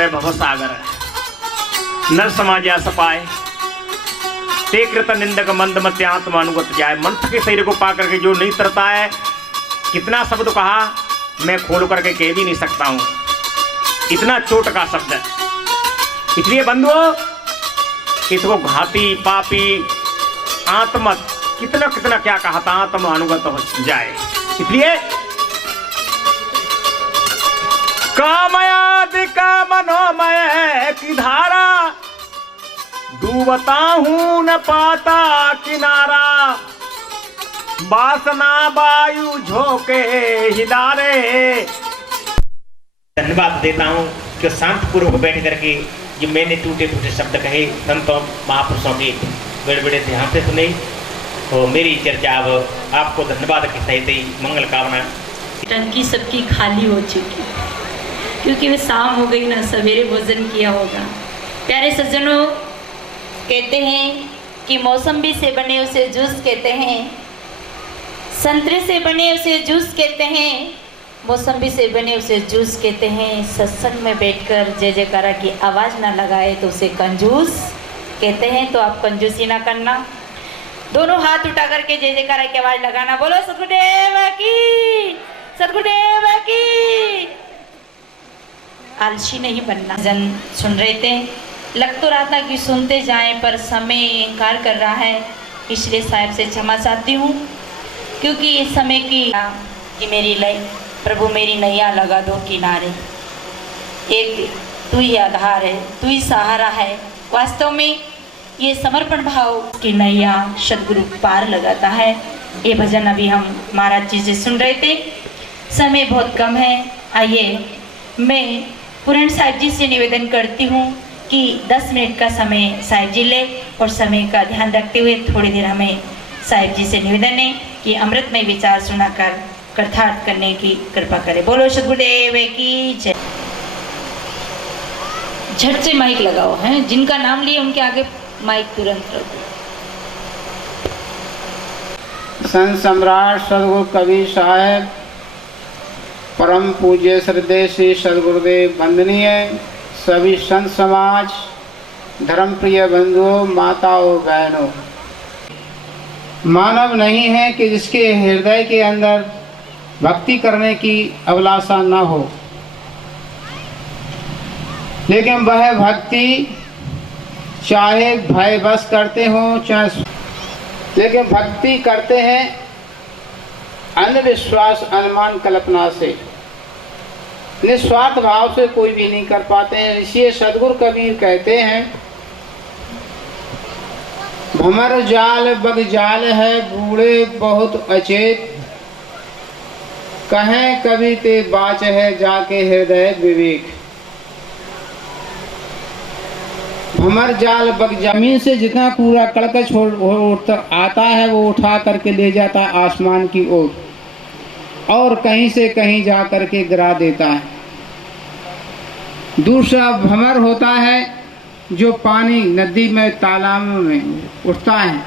तरे भवसागर नर समाज सपाए ते कृत निंदक मंद मत्य आत्मा अनुगत जाए। मनुष्य के शरीर को पा करके जो नहीं तरता है, कितना शब्द कहा मैं खोल करके कह भी नहीं सकता हूं, इतना चोट का शब्द है। इसलिए बंधुओं, इसको घाती पापी आत्मा कितना कितना क्या कहा था, आत्मा अनुगत हो जाए। इसलिए कामयादि का मनोमय की धारा डूबता हूं न पाता किनारा, वासना वायु झोंके हिलारे। धन्यवाद देता हूं कि शांतपूर्वक बैठ करके ये मैंने टूटे फूटे शब्द कहे संतों महापुरुषों के बड़े बड़े ध्यान से सुने। तो मेरी चर्चा अब आपको धन्यवाद के सहित ही मंगल कामना। टंकी सबकी खाली हो चुकी क्योंकि वे शाम हो गई ना, सवेरे भोजन किया होगा। प्यारे सज्जनों, कहते हैं कि मौसम्बी से बने उसे जूस कहते हैं, संतरे से बने उसे जूस कहते हैं, मौसम्बी से बने उसे जूस कहते हैं। सत्संग में बैठकर जय जयकारा की आवाज़ ना लगाए तो उसे कंजूस कहते हैं। तो आप कंजूसी ना करना, दोनों हाथ उठा करके जय जयकारा की आवाज़ लगाना। बोलो सद्गुरुदेव की, सद्गुरुदेव की। आलसी नहीं बनना। जन सुन रहे थे, लग तो रहा था कि सुनते जाएं पर समय इनकार कर रहा है, इसलिए साहब से क्षमा चाहती हूँ क्योंकि इस समय की कि मेरी लय प्रभु मेरी नैया लगा दो किनारे। एक तू ही आधार है, तू ही सहारा है। वास्तव में ये समर्पण भाव की नैया सदगुरु पार लगाता है। ये भजन अभी हम महाराज जी से सुन रहे थे। समय बहुत कम है, आइए मैं पूरण साहिब जी से निवेदन करती हूँ कि 10 मिनट का समय साहिब जी ले और समय का ध्यान रखते हुए थोड़ी देर हमें साहिब जी से निवेदन है कि अमृतमय विचार सुनाकर कृतार्थ करने की कृपा करें। बोलो सद्गुरुदेव की जय। झट से माइक लगाओ, हैं जिनका नाम लिए उनके आगे माइक तुरंत रखो। संत सम्राट सदगुरु कबीर साहब, परम पूज्य श्रद्धेय श्री सदगुरुदेव वंदनीय सभी संत समाज, धर्म प्रिय बंधुओं, माताओं, बहनों, मानव नहीं है कि जिसके हृदय के अंदर भक्ति करने की अभिलाषा न हो, लेकिन वह भक्ति चाहे भय बस करते हो चाहे, लेकिन भक्ति करते हैं अंधविश्वास अनुमान कल्पना से, निस्वार्थ भाव से कोई भी नहीं कर पाते हैं। इसलिए सदगुरु कबीर कहते हैं, भमर जाल बग जाल है बूढ़े बहुत अचेत, कहें कभी ते बाच है जाके हृदय विवेक। भमर जाल बग जमीन से जितना कूड़ा कड़कच आता है वो उठा करके ले जाता है आसमान की ओर और कहीं से कहीं जा करके गिरा देता है। दूसरा भमर होता है जो पानी नदी में तालाब में उठता है,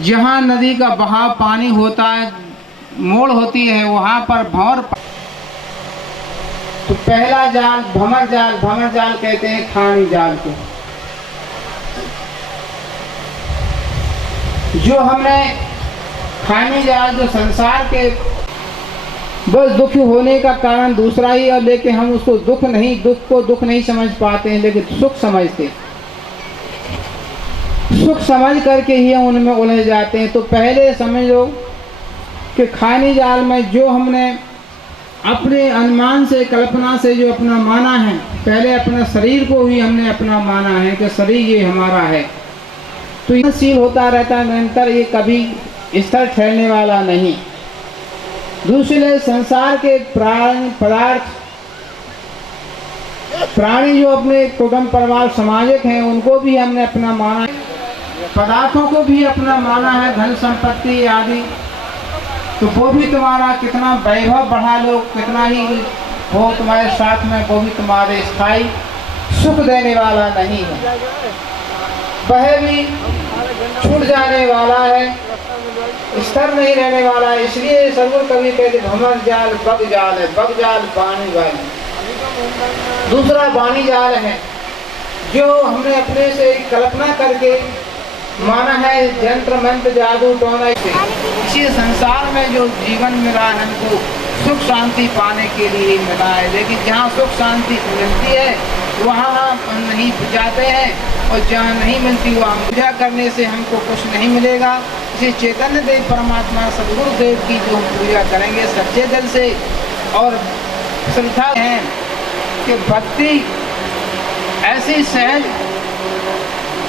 जहाँ नदी का बहाव पानी होता है, मोड़ होती है, वहाँ पर भंवर। तो पहला जाल भमर जाल कहते हैं खानी जाल को। जो हमने खानी जाल जो संसार के बस दुख होने का कारण दूसरा ही, और लेकिन हम उसको दुख को दुख नहीं समझ पाते हैं, लेकिन सुख समझते, सुख समझ करके ही हम उनमें उलझ जाते हैं। तो पहले समझ लो कि खानी जाल में जो हमने अपने अनुमान से कल्पना से जो अपना माना है, पहले अपना शरीर को ही हमने अपना माना है कि शरीर ये हमारा है, तो यह शील होता रहता है निरंतर, ये कभी स्थिर ठहरने वाला नहीं। दूसरे संसार के प्राणी जो अपने कुटुंब परिवार सामाजिक हैं, उनको भी हमने अपना माना है, पदार्थों को भी अपना माना है, धन संपत्ति आदि। तो वो भी तुम्हारा कितना वैभव बढ़ा लो, कितना ही हो तुम्हारे साथ में, वो भी तुम्हारे स्थायी सुख देने वाला नहीं है, वह भी छूट जाने वाला है, स्थिर नहीं रहने वाला है। इसलिए सदगुरु कवि कहते भमर जाल बग जाल है, बग जाल पानी वाली। दूसरा वाणी जाल है, जो हमने अपने से कल्पना करके माना है यंत्र मंत्र जादू टोना से। इसी संसार में जो जीवन मिला है हमको सुख शांति पाने के लिए मिला है, लेकिन जहाँ सुख शांति मिलती है वहाँ हम नहीं जाते हैं, और जहाँ नहीं मिलती वहाँ पूजा करने से हमको कुछ नहीं मिलेगा। इसी चैतन्य देव परमात्मा सदगुरु देव की जो हम पूजा करेंगे सच्चे दिल से और श्रद्धा है कि भक्ति ऐसी सहज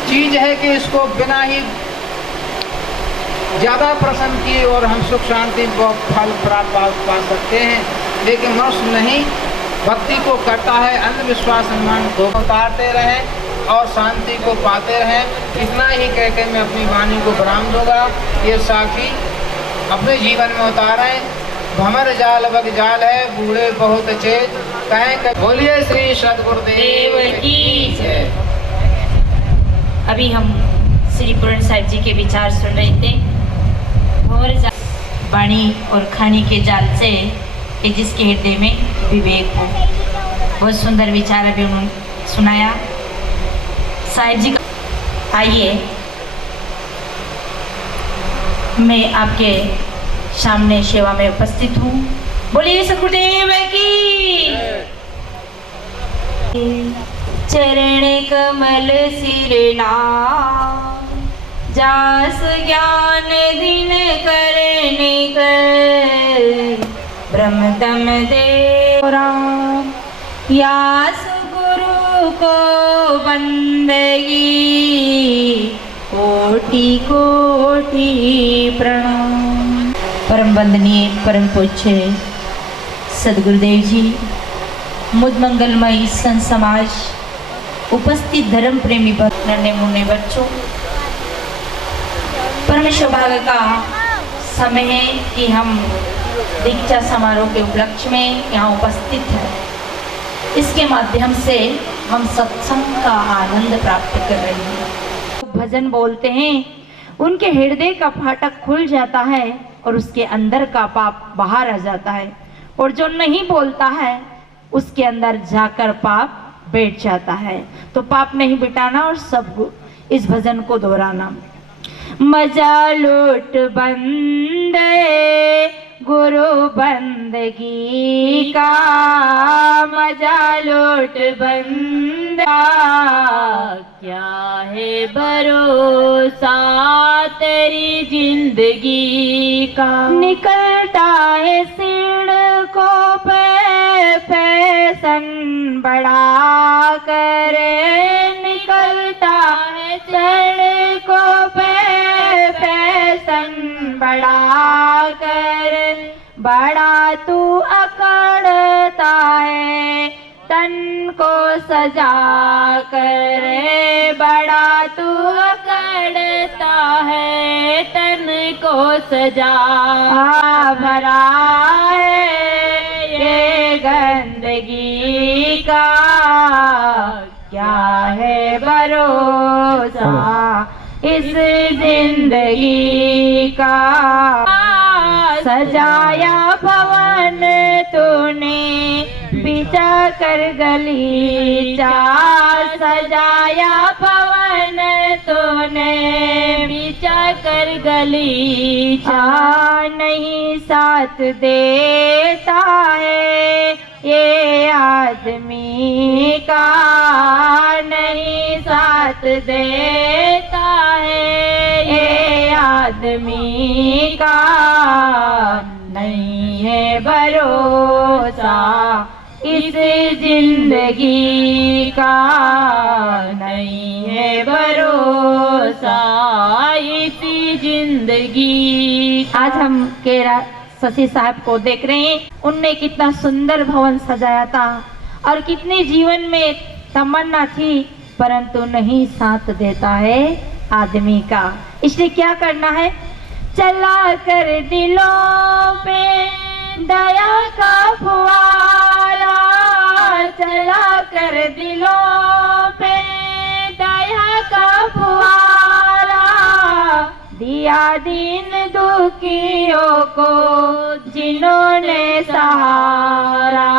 चीज है कि इसको बिना ही ज्यादा प्रसन्न किए और हम सुख शांति बहुत फल प्राप्त पा सकते हैं, लेकिन मनुष्य नहीं भक्ति को करता है, अंधविश्वास अनुमान को उतारते रहे और शांति को पाते रहे। इतना ही कह के मैं अपनी वाणी को विराम दूंगा। ये साखी अपने जीवन में उतारे। भमर जाल बग जाल है, बूढ़े बहुत चेत कहें। बोलिए श्री सदगुरुदेव की जय। अभी हम श्री पूर्ण साहिब जी के विचार सुन रहे थे। भंवर जाल वाणी और खानी के जाल से कि जिसके हृदय में विवेक हो, बहुत सुंदर विचार अभी उन्होंने सुनाया साहिब जी का। आइए मैं आपके सामने सेवा में उपस्थित हूँ। बोलिए सदगुरुदेव की। चरण कमल सिरना जास ज्ञान दिन करने कर ब्रह्म तम देवरा यास गुरु को बंदगी कोटि कोटि प्रणाम। परम वंदनीय परम पूज्य सदगुरुदेव जी, मुझ मंगलमय संत समाज, उपस्थित धर्म प्रेमी नन्हे मुन्ने बच्चों, परम सौभाग्य का समय है कि हम दीक्षा समारोह के उपलक्ष्य में यहाँ उपस्थित हैं। इसके माध्यम से हम सत्संग का आनंद प्राप्त कर रहे हैं। भजन बोलते हैं, उनके हृदय का फाटक खुल जाता है और उसके अंदर का पाप बाहर आ जाता है, और जो नहीं बोलता है उसके अंदर जाकर पाप बैठ जाता है। तो पाप नहीं बिटाना और सब इस भजन को दोहराना। मजा लूट बंदे गुरु बंदगी का, मजा लूट बंदा क्या है भरोसा तेरी जिंदगी का। निकलता है सिड़कों पे फैशन बढ़ा कर, निकलता है सड़कों पे फैशन बढ़ा कर, बड़ा तू अकड़ता है तन को सजा कर, बड़ा तू अकड़ता है तन को सजा भरा है ये गंदगी का, क्या है भरोसा इस जिंदगी का। सजाया भवन तूने बिछा कर गलीचा, सजाया भवन तूने बिछा कर गलीचा, नहीं साथ देता है ये आदमी का, नहीं साथ देता है ये आदमी का, नहीं है भरोसा इस जिंदगी का, नहीं है भरोसा इस जिंदगी। आज हम केरा शशि साहब को देख रहे हैं, उनने कितना सुंदर भवन सजाया था और कितने जीवन में तमन्ना थी, परंतु नहीं साथ देता है आदमी का। इसलिए क्या करना है, चला कर दिलों पे दया का फुवारा, चला कर दिलों पे दया का फुवारा, दिया दीन दुखियों को जिन्होंने सहारा,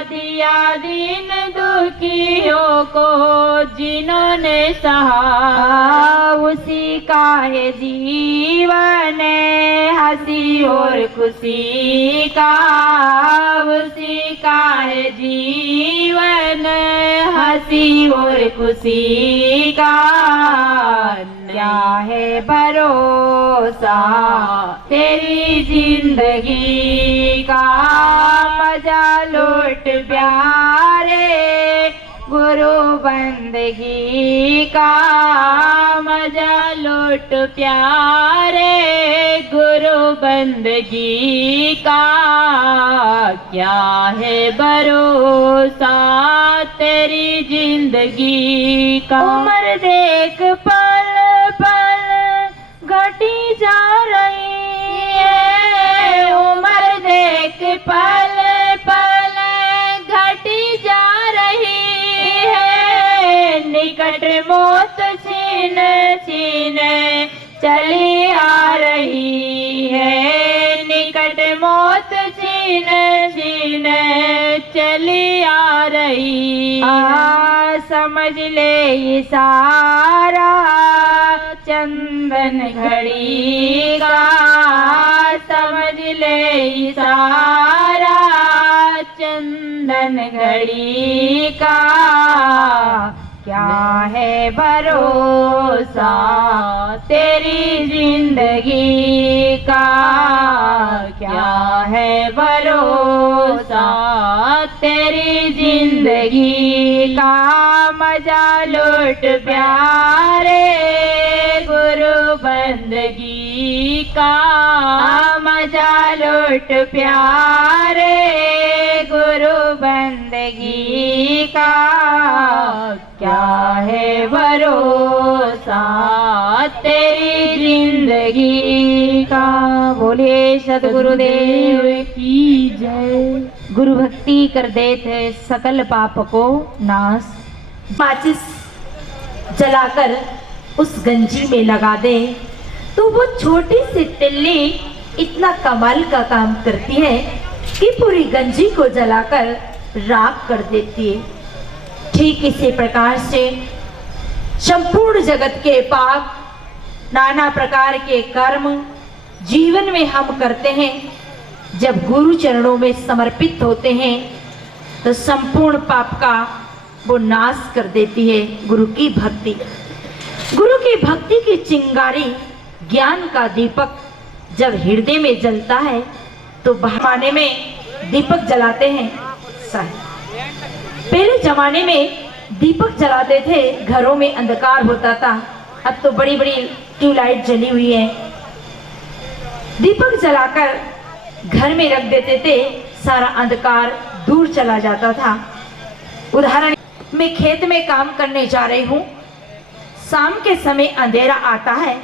दिया या दीन दुखियों को जिन्होंने सहा, उसी का है जीवन हंसी और खुशी का, उसी का है जीवन हंसी और खुशी का। क्या है भरोसा तेरी जिंदगी का, मजा लौट प्यारे गुरु बंदगी का, मजा लौट प्यारे गुरु बंदगी का। क्या है भरोसा तेरी जिंदगी का, उम्र देख पल पल घटी जा रही है, उम्र देख पल पल घटी जा रही है, निकट मौत छीन छीन चली आ रही है, निकट मौत छीन छीन चली आ रही। समझ ले इशारा चंदन घड़ी का, समझ ले इशारा चंदन घड़ी का। क्या है भरोसा तेरी जिंदगी का, क्या है भरोसा तेरी जिंदगी का। मजा लौट प्यारे गुरु बंदगी का, मजा लौट प्यारे गुरु बंदगी का। क्या है भरोसा तेरी जिंदगी का। बोलिए सद्गुरुदेव की जय। गुरु भक्ति कर देते सकल पाप को नाश। माचिस जलाकर उस गंजी में लगा दे तो वो छोटी सी तिल्ली इतना कमाल का काम करती है कि पूरी गंजी को जलाकर राख कर देती है। ठीक इसी प्रकार से संपूर्ण जगत के पाप नाना प्रकार के कर्म जीवन में हम करते हैं, जब गुरु चरणों में समर्पित होते हैं तो संपूर्ण पाप का वो नाश कर देती है गुरु की भक्ति। गुरु की भक्ति की चिंगारी ज्ञान का दीपक जब हृदय में जलता है तो जमाने में दीपक जलाते हैं। पहले जमाने में दीपक जलाते थे, घरों में अंधकार होता था। अब तो बड़ी बड़ी ट्यूबलाइट जली हुई है। दीपक जलाकर घर में रख देते थे, सारा अंधकार दूर चला जाता था। उदाहरण, मैं खेत में काम करने जा रही हूँ, शाम के समय अंधेरा आता है,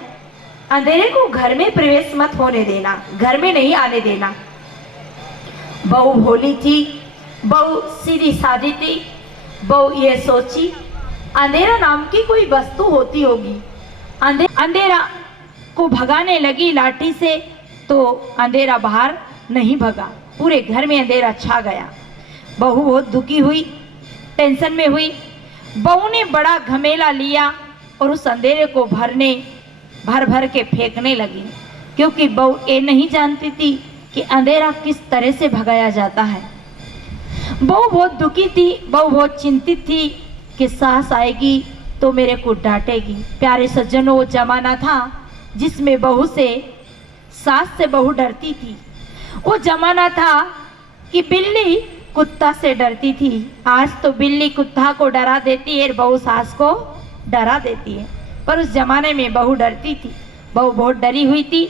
अंधेरे को घर में प्रवेश मत होने देना, घर में नहीं आने देना। बहू भोली थी, बहू सीधी सादी थी। बहू ये सोची अंधेरा नाम की कोई वस्तु होती होगी। अंधेरा को भगाने लगी लाठी से तो अंधेरा बाहर नहीं भगा, पूरे घर में अंधेरा छा गया। बहू बहुत दुखी हुई, टेंशन में हुई। बहू ने बड़ा घमेला लिया और उस अंधेरे को भर भर के फेंकने लगी, क्योंकि बहू ये नहीं जानती थी कि अंधेरा किस तरह से भगाया जाता है। बहू बहुत दुखी थी, बहू बहुत चिंतित थी कि सास आएगी तो मेरे को डांटेगी। प्यारे सज्जनों, वो जमाना था जिसमें बहू से सास से बहू डरती थी। वो जमाना था कि बिल्ली कुत्ता से डरती थी। आज तो बिल्ली कुत्ता को डरा देती है, बहू सास को डरा देती है, पर उस जमाने में बहू डरती थी। बहू बहुत डरी हुई थी।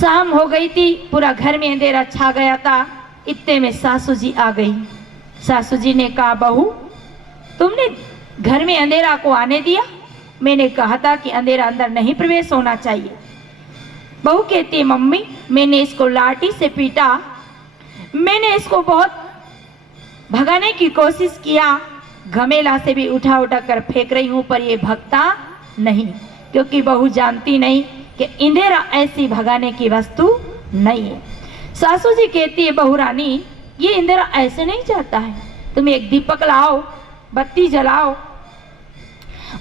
शाम हो गई थी, पूरा घर में अंधेरा छा गया था। इतने में सासू जी आ गई। सासू जी ने कहा, बहू तुमने घर में अंधेरा को आने दिया? मैंने कहा था कि अंधेरा अंदर नहीं प्रवेश होना चाहिए। बहू कहती है, मम्मी मैंने इसको लाठी से पीटा, मैंने इसको बहुत भगाने की कोशिश किया, घमेला से भी उठा उठा कर फेंक रही हूँ, पर ये भगता नहीं, क्योंकि बहू जानती नहीं कि अंधेरा ऐसी भगाने की वस्तु नहीं है। सासू जी कहती है, बहू रानी ये इंदिरा ऐसे नहीं चाहता है। तुम एक दीपक लाओ, बत्ती जलाओ।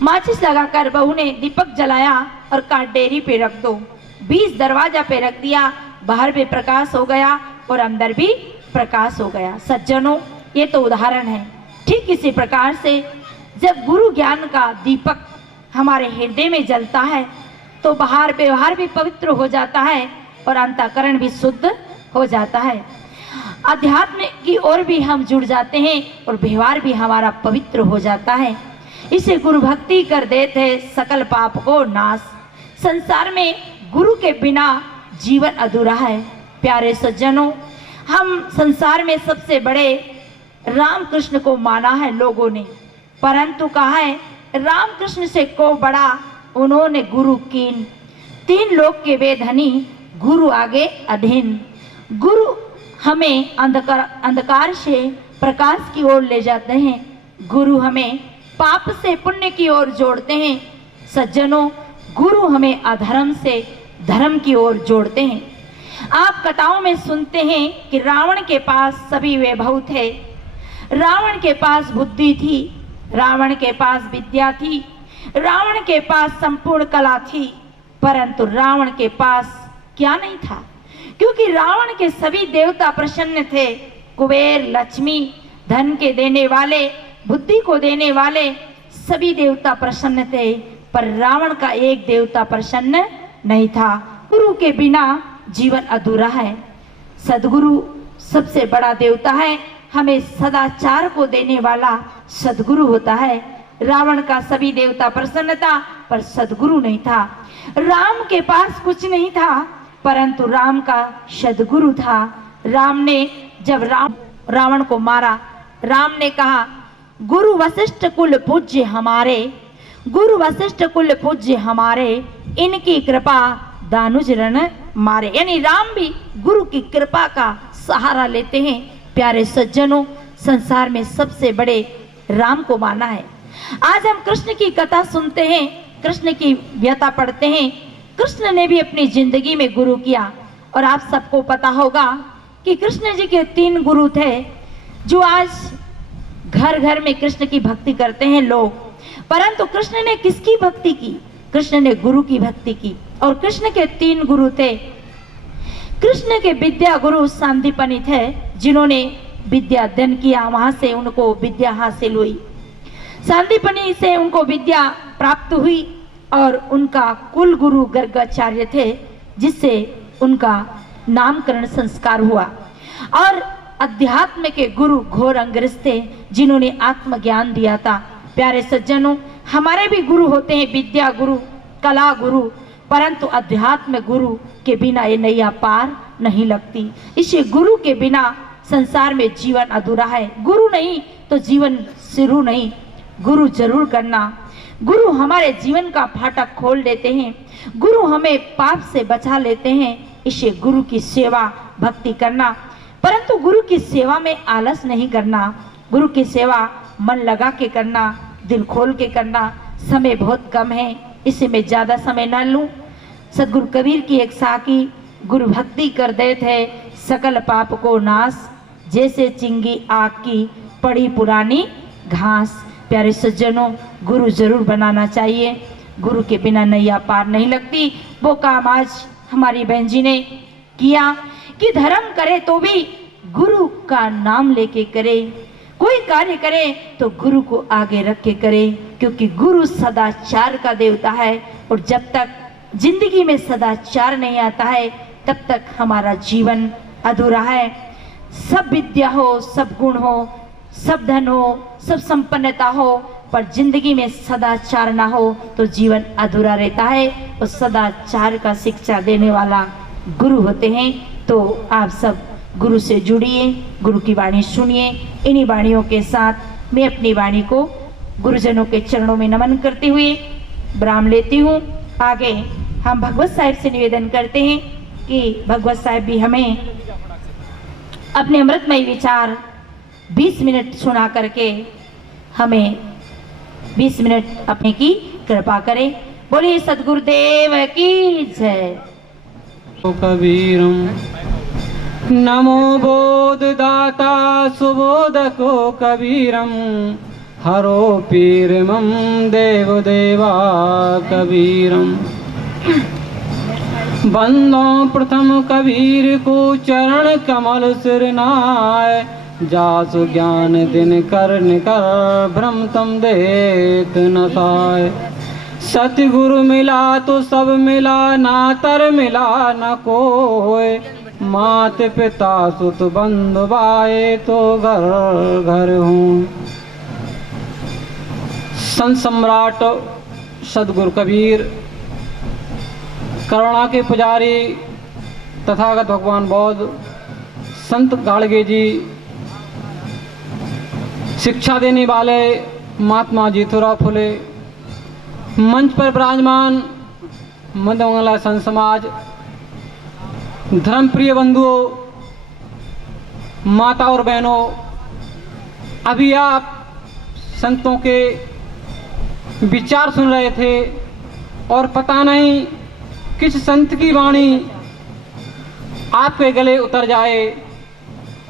माचिस लगाकर बहू ने दीपक जलाया और काट डेयरी पे रख दो। 20 दरवाजा पे रख दिया, बाहर भी प्रकाश हो गया और अंदर भी प्रकाश हो गया। सज्जनों, ये तो उदाहरण है। ठीक इसी प्रकार से जब गुरु ज्ञान का दीपक हमारे हृदय में जलता है तो बाहर व्यवहार भी पवित्र हो जाता है और अंतःकरण भी शुद्ध हो जाता है। अध्यात्म की ओर भी हम जुड़ जाते हैं और व्यवहार भी हमारा पवित्र हो जाता है। इसे गुरु भक्ति कर देते सकल पाप को नाश। संसार में गुरु के बिना जीवन अधूरा है। प्यारे सज्जनों, हम संसार में सबसे बड़े रामकृष्ण को माना है लोगों ने, परंतु कहा है रामकृष्ण से को बड़ा उन्होंने गुरु कीन। 3 लोक के वेधनी, गुरु आगे अधीन। गुरु हमें अंधकार से प्रकाश की ओर ले जाते हैं। गुरु हमें पाप से पुण्य की ओर जोड़ते हैं। सज्जनों, गुरु हमें अधर्म से धर्म की ओर जोड़ते हैं। आप कथाओं में सुनते हैं कि रावण के पास सभी वैभव थे, रावण के पास बुद्धि थी, रावण के पास विद्या थी, रावण के पास संपूर्ण कला थी, परंतु रावण के पास क्या नहीं था? क्योंकि रावण के सभी देवता प्रसन्न थे। कुबेर, लक्ष्मी, धन के देने वाले, बुद्धि को देने वाले सभी देवता प्रसन्न थे, पर रावण का एक देवता प्रसन्न नहीं था। गुरु के बिना जीवन अधूरा है। सद्गुरु सबसे बड़ा देवता है। हमें सदाचार को देने वाला सद्गुरु होता है। रावण का सभी देवता प्रसन्न था, पर सद्गुरु नहीं था। राम के पास कुछ नहीं था, परंतु राम का सद्गुरु था। राम ने जब रावण को मारा, राम ने कहा गुरु वशिष्ठ कुल पूज्य हमारे, गुरु वशिष्ठ कुल पूज्य हमारे, इनकी कृपा दानुज रण मारे। यानी राम भी गुरु की कृपा का सहारा लेते हैं। प्यारे सज्जनों, संसार में सबसे बड़े राम को माना है। आज हम कृष्ण की कथा सुनते हैं, कृष्ण की व्यथा पढ़ते हैं। कृष्ण ने भी अपनी जिंदगी में गुरु किया, और आप सबको पता होगा कि कृष्ण जी के 3 गुरु थे, जो आज घर घर में कृष्ण की भक्ति करते हैं लोग। परंतु कृष्ण ने किसकी भक्ति की? कृष्ण ने गुरु की भक्ति की। और कृष्ण के 3 गुरु थे। कृष्ण के विद्या गुरु सांदीपनि थे, जिन्होंने विद्या अध्ययन किया, वहां से उनको विद्या हासिल हुई। सांदीपनि से उनको विद्या प्राप्त हुई और उनका कुल गुरु गर्गाचार्य थे, जिससे उनका नामकरण संस्कार हुआ। और अध्यात्म के गुरु घोर अंग्रेज थे, जिन्होंने आत्मज्ञान दिया था। प्यारे सज्जनों, हमारे भी गुरु होते हैं, विद्या गुरु, कला गुरु, परंतु अध्यात्म गुरु के बिना ये नैया पार नहीं लगती। इसे गुरु के बिना संसार में जीवन अधूरा है। गुरु नहीं तो जीवन शुरू नहीं। गुरु जरूर करना। गुरु हमारे जीवन का फाटक खोल देते हैं। गुरु हमें पाप से बचा लेते हैं। इसे गुरु की सेवा भक्ति करना, परंतु गुरु की सेवा में आलस नहीं करना। गुरु की सेवा मन लगा के करना, दिल खोल के करना। समय बहुत कम है, इसे मैं ज़्यादा समय न लूं। सदगुरु कबीर की एक साकी, गुरु भक्ति कर दे थे सकल पाप को नाश, जैसे चिंगी आग की पड़ी पुरानी घास। प्यारे सज्जनों, गुरु जरूर बनाना चाहिए। गुरु के बिना नैया पार नहीं लगती। वो काम आज हमारी बहन जी ने किया कि धर्म करे तो भी गुरु का नाम लेके करे, कोई कार्य करे तो गुरु को आगे रख के करे, क्योंकि गुरु सदाचार का देवता है। और जब तक जिंदगी में सदाचार नहीं आता है, तब तक हमारा जीवन अधूरा है। सब विद्या हो, सब गुण हो, सब धन हो, सब संपन्नता हो, पर जिंदगी में सदाचार ना हो तो जीवन अधूरा रहता है। और सदाचार का शिक्षा देने वाला गुरु होते हैं। तो आप सब गुरु से जुड़िए, गुरु की वाणी सुनिए। इन्हीं वाणियों के साथ मैं अपनी वाणी को गुरुजनों के चरणों में नमन करते हुए विराम लेती हूँ। आगे हम भगवत साहिब से निवेदन करते हैं कि भगवत साहिब भी हमें अपने अमृतमय विचार 20 मिनट सुना करके हमें 20 मिनट अपने की कृपा करें। बोलिए सद्गुरुदेव की जय। कबीरम नमो बोधदाता सुबोधको कबीरम हरो पीरमं देवदेवा कबीरम। बंदो प्रथम कबीर को चरण कमल सिरनाय, जासु ज्ञान दिन कर निकर भ्रम तम देत नसाय। सतगुरु मिला तो सब मिला, ना तर मिला न कोय, मात पिता सुत बंधु भाई तो घर घर हूँ। संत सम्राट सदगुरु कबीर, करुणा के पुजारी तथागत भगवान बौद्ध, संत गाड़गे जी, शिक्षा देने वाले महात्मा जीतूराव फुले, मंच पर विराजमान मध्यमंगला संत समाज, धर्म प्रिय बंधुओं, माता और बहनों, अभी आप संतों के विचार सुन रहे थे और पता नहीं किस संत की वाणी आपके गले उतर जाए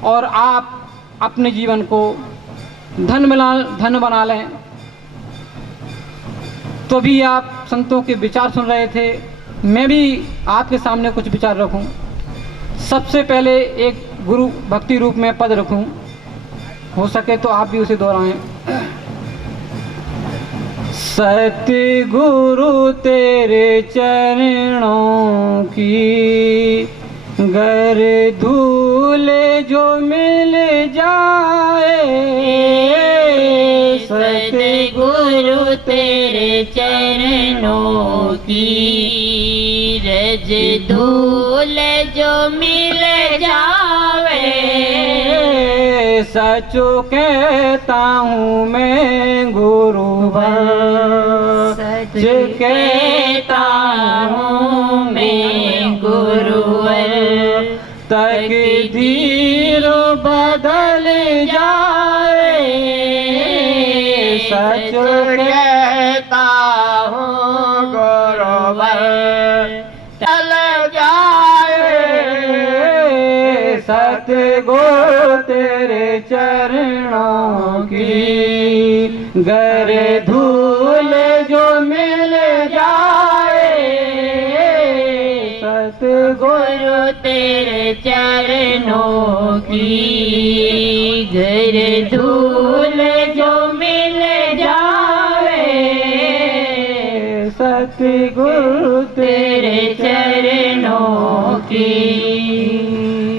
और आप अपने जीवन को धन बना लें। तो भी आप संतों के विचार सुन रहे थे, मैं भी आपके सामने कुछ विचार रखूं। सबसे पहले एक गुरु भक्ति रूप में पद रखूं, हो सके तो आप भी उसे दोहराएं। सत्य गुरु तेरे चरणों की गर धूल जो मिल जाए, सत्य गुरु तेरे चरणों की रज धूल जो मिल जावे। सचो कहता हूँ मैं गुरुवर, सच कहता हूँ मैं गुरुवर, तकदीर बदल जाए। सच कहता हूँ गुरुवर, चल जाए। सतगुरु तेरे चरणों की गर धूल जो मिल जाए। सतगुरु तेरे चरणों की गर धूल जो मिल जावे। सतगुरु तेरे चरणों की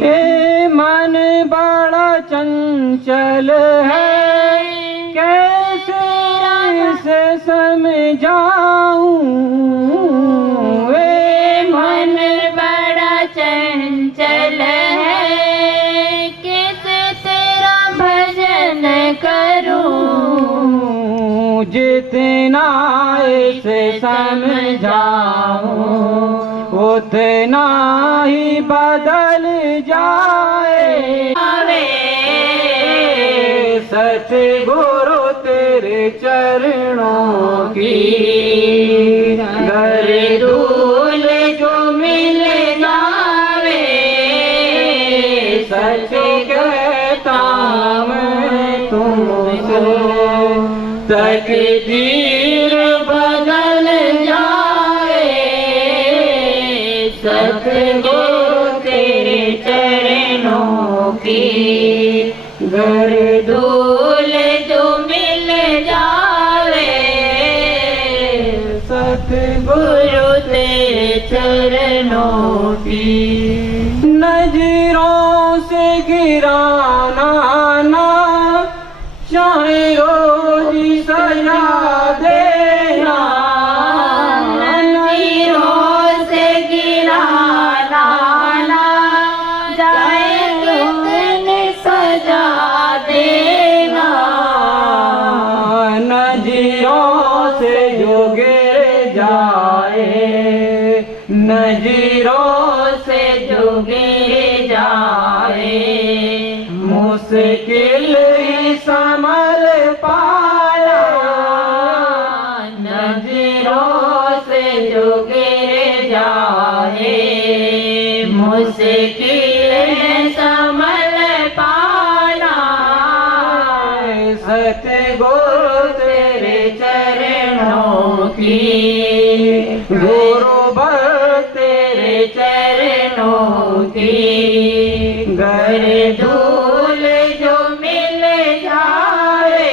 ए मन बड़ा चंचल है, कैसे इसे समझाऊं। ए मन बड़ा चंचल है, कैसे तेरा भजन करूं। जितना इसे समझाऊं उतना ही बदल जाए। सतगुरु तेरे चरणों की गर धूल जो मिल जावे। सच कहता मैं तुमसे, तकदीर बदल जाए। सतगुरु तेरे चरणों की गर धूल जो मिल जावे। सतगुरु तेरे चरणों की नजरों से गिराना ना चाहे रोज सजा देना। नजरों से गिराना ना जाए कितने सजा देना। नजरों से जो गिर जाए, नजरों से जो गिर जाए। मुश्किल ही संभल पाया। नजरों से जो गिर जाए, मुश्किल की, गुरु भर तेरे चरणों की, घर धूल जो मिल जाए,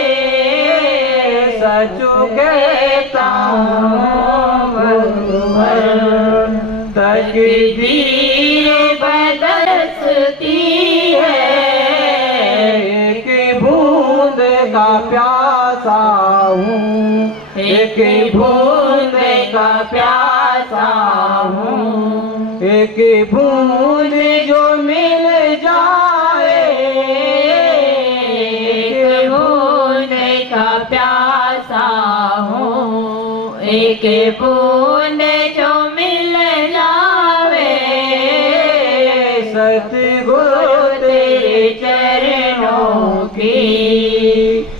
सचु कहता हूँ भगवान, तकदीर बदलती है, एक बूंद का प्यासा हूँ, एक बूंद का प्यासा हूँ, एक बूंद जो मिल जाए, एक बूंद का प्यासा हूँ, एक बूंद जो मिल जावे, सतगुरु तेरे चरणों की,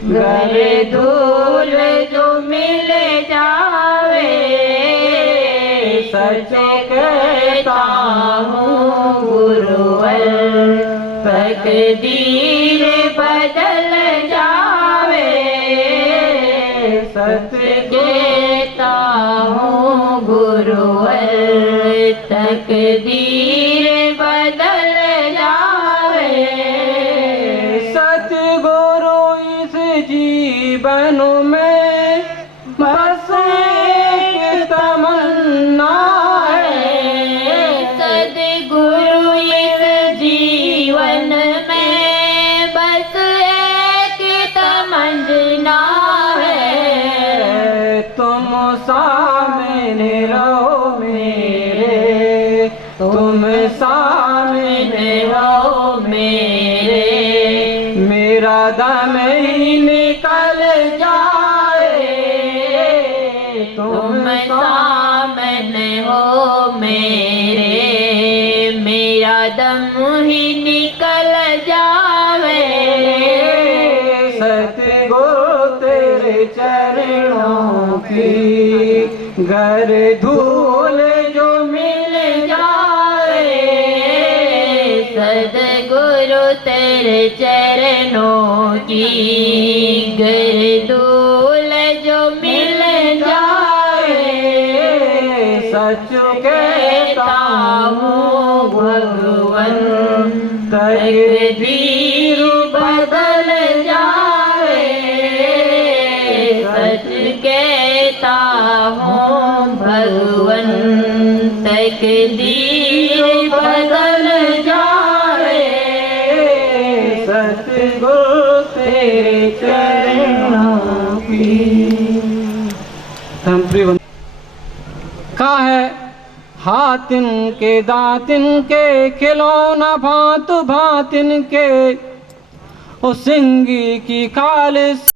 घर धूल जो मिल जावे, सच कहता हूँ गुरुवर, तकदीर बदल जावे, सच कहता हूँ गुरुवर, तकदीर बदल जावे, सतगुरु इस जीवन में बस एक तमन्ना है, सतगुरु इस जीवन में बस एक तमन्ना है, तुम सामने रहो मेरे, तुम सामने रहो मेरे, मेरा दम ही निकल जाए, तुम सामने हो मेरे, मेरा दम ही निकल जावे, सतगुरु तेरे चरणों की, घर धूल जो मिल जाए, सतगुरु तेरे चरणों की, घर धूल जो मिल जाए, सच कहता हूँ भगवान, तकदीर बदल जाए, सच कहता हूँ भगवान, तकदीर बदल जाए, सतगुरु तेरे चरणों की। काहे हाथिन के दातिन के खिलौना भांत भांतिन के, ओ सिंगी की खालिस